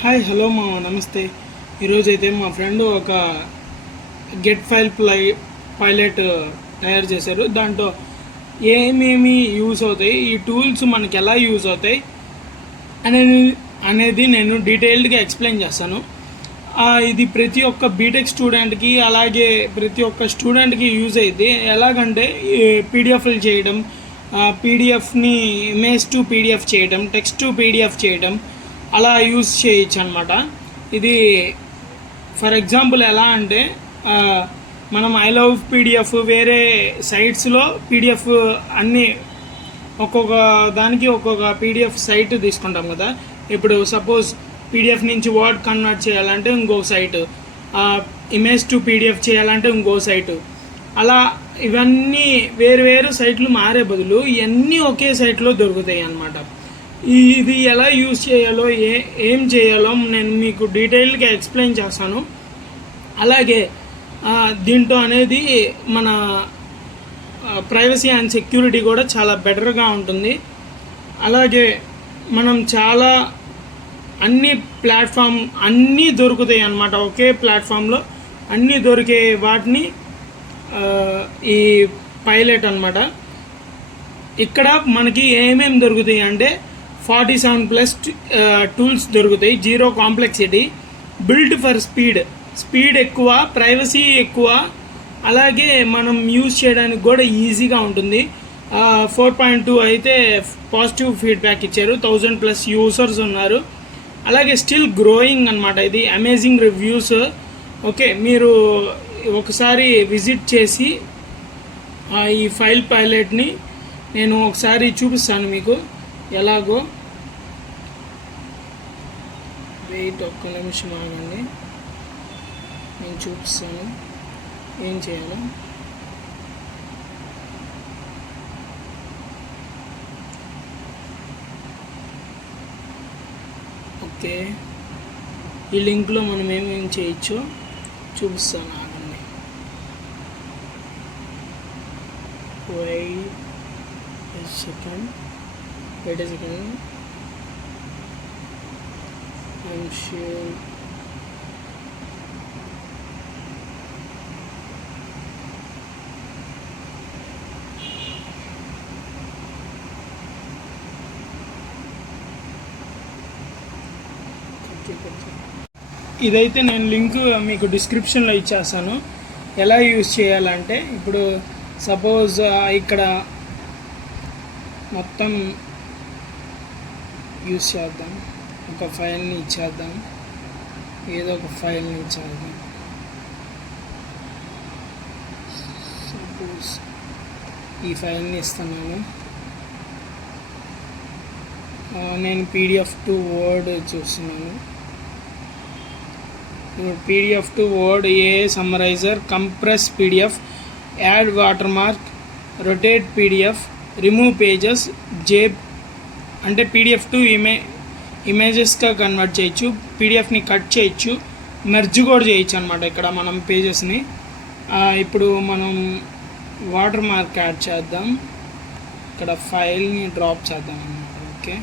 Hi hello మా నమస్తే. ఈరోజైతే మా ఫ్రెండ్ ఒక గెట్ ఫైల్ పైలట్ తయారు చేశారు. దాంట్లో ఏమేమి యూస్ అవుతాయి, ఈ టూల్స్ మనకి ఎలా యూస్ అవుతాయి అనేది నేను డీటెయిల్డ్గా ఎక్స్ప్లెయిన్ చేస్తాను. ఇది ప్రతి ఒక్క బీటెక్ స్టూడెంట్కి అలాగే ప్రతి ఒక్క స్టూడెంట్కి యూజ్ అయ్యింది. ఎలాగంటే పీడిఎఫ్లు చేయడం, పీడిఎఫ్ని ఇమేజ్ టు పీడిఎఫ్ చేయడం, టెక్స్ట్ టు పీడిఎఫ్ చేయడం, అలా యూజ్ చేయొచ్చు అనమాట. ఇది ఫర్ ఎగ్జాంపుల్ ఎలా అంటే మనం ఐ లవ్ పీడిఎఫ్ వేరే సైట్స్లో పీడిఎఫ్ అన్నీ ఒక్కొక్క దానికి ఒక్కొక్క పీడిఎఫ్ సైట్ తీసుకుంటాం కదా. ఇప్పుడు సపోజ్ పీడిఎఫ్ నుంచి వర్డ్ కన్వర్ట్ చేయాలంటే ఇంకో సైటు, ఇమేజ్ టు పీడిఎఫ్ చేయాలంటే ఇంకో సైటు, అలా ఇవన్నీ వేరు వేరు సైట్లు మారే బదులు ఇవన్నీ ఒకే సైట్లో దొరుకుతాయి అన్నమాట. ఇది ఎలా యూజ్ చేయాలో ఏం చేయాలో నేను మీకు డీటెయిల్గా ఎక్స్ప్లెయిన్ చేస్తాను. అలాగే దీంట్లో అనేది మన ప్రైవసీ అండ్ సెక్యూరిటీ కూడా చాలా బెటర్గా ఉంటుంది. అలాగే మనం చాలా అన్నీ దొరుకుతాయి అన్నమాట. ఒకే ప్లాట్ఫామ్లో అన్నీ దొరికే వాటిని ఈ పైలట్ అన్నమాట. ఇక్కడ మనకి ఏమేమి దొరుకుతాయి అంటే 47+ టూల్స్ దొరుకుతాయి. Zero complexity, build for speed ఎక్కువ, ప్రైవసీ ఎక్కువ, అలాగే మనం యూజ్ చేయడానికి కూడా ఈజీగా ఉంటుంది. 4.2 అయితే పాజిటివ్ ఫీడ్బ్యాక్ ఇచ్చారు. 1000+ యూజర్స్ ఉన్నారు. అలాగే స్టిల్ గ్రోయింగ్ అనమాట. ఇది అమేజింగ్ రివ్యూస్. ఓకే, మీరు ఒకసారి విజిట్ చేసి ఈ ఫైల్ పైలట్ని నేను ఒకసారి చూపిస్తాను మీకు ఎలాగో. వెయిట్ ఒక్క నిమిషం ఆగండి, నేను చూపిస్తాను ఏం చేయాలో. ఓకే, ఈ లింక్లో మనం ఏమేమి చేయొచ్చో చూపిస్తాను ఆగండి. Wait a second. I'm sure ఇదైతే నేను లింక్ మీకు డిస్క్రిప్షన్లో ఇచ్చేస్తాను. ఎలా యూజ్ చేయాలంటే, ఇప్పుడు సపోజ్ ఇక్కడ మొత్తం యూజ్ చేద్దాం. ఒక ఫైల్ని ఇచ్చేద్దాం, ఏదో ఒక ఫైల్ని ఇచ్చేద్దాం. సపోజ్ ఈ ఫైల్ని ఇస్తున్నాను. నేను పీడిఎఫ్ టు వర్డ్ చూస్తున్నాను. PDF to word, a summariser, compress PDF, add watermark, rotate PDF, remove pages, జేబ్ అంటే పీడిఎఫ్ టు ఇమేజెస్గా కన్వర్ట్ చేయొచ్చు, పీడిఎఫ్ని కట్ చేయొచ్చు, మెర్జ్ కూడా చేయొచ్చు అనమాట ఇక్కడ మనం పేజెస్ని. ఇప్పుడు మనం వాటర్ మార్క్ యాడ్ చేద్దాం. ఇక్కడ ఫైల్ని డ్రాప్ చేద్దాం అన్నమాట. ఓకే,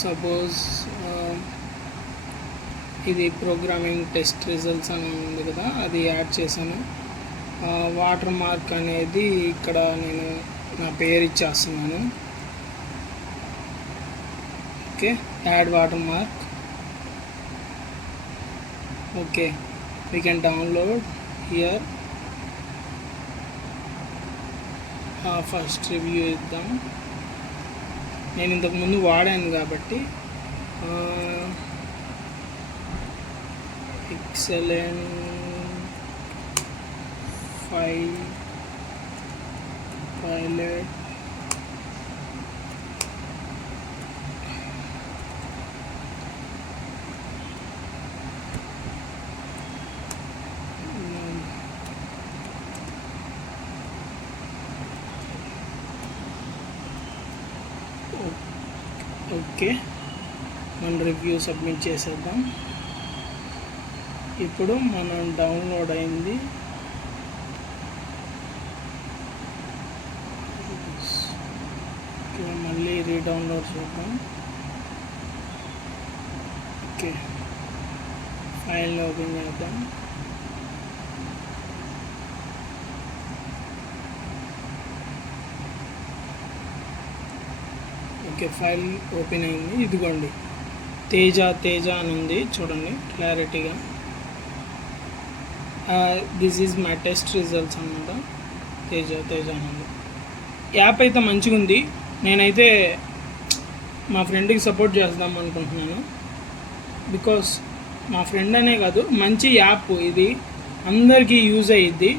సపోజ్ ఇది ప్రోగ్రామింగ్ టెస్ట్ రిజల్ట్స్ అని ఉంది కదా, అది యాడ్ చేశాను. వాటర్ మార్క్ అనేది ఇక్కడ నేను నా పేరు ఇచ్చేస్తున్నాను. Okay, add water mark. Okay, we can download here. First review ఇద్దాం. నేను ఇంతకుముందు వాడాను కాబట్టి. Excellent file pilot. ఓకే, మన రివ్యూ సబ్మిట్ చేసేద్దాం. ఇప్పుడు మనం డౌన్లోడ్ అయింది. రీడౌన్లోడ్ చేద్దాం. ఓకే, ఫైల్ని ఓపెన్ చేద్దాం. ఓకే, ఫైల్ ఓపెన్ అయింది. ఇదిగోండి తేజ అని ఉంది, చూడండి క్లారిటీగా. This is my test results అన్నమాట. తేజ అని ఉంది. యాప్ అయితే మంచిగా ఉంది. నేనైతే మా ఫ్రెండ్కి సపోర్ట్ చేద్దాం అనుకుంటున్నాను. బికాస్ మా ఫ్రెండ్ అనే కాదు, మంచి యాప్ ఇది, అందరికీ యూజ్ అయ్యిద్ది.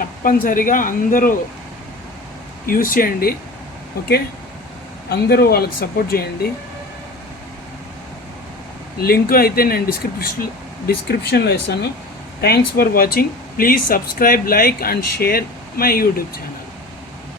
తప్పనిసరిగా అందరూ యూజ్ చేయండి. ఓకే, అందరూ వాళ్ళకి సపోర్ట్ చేయండి. లింక్ అయితే నేను డిస్క్రిప్షన్లో ఇస్తాను. Thanks for watching. Please subscribe, like and share my YouTube channel.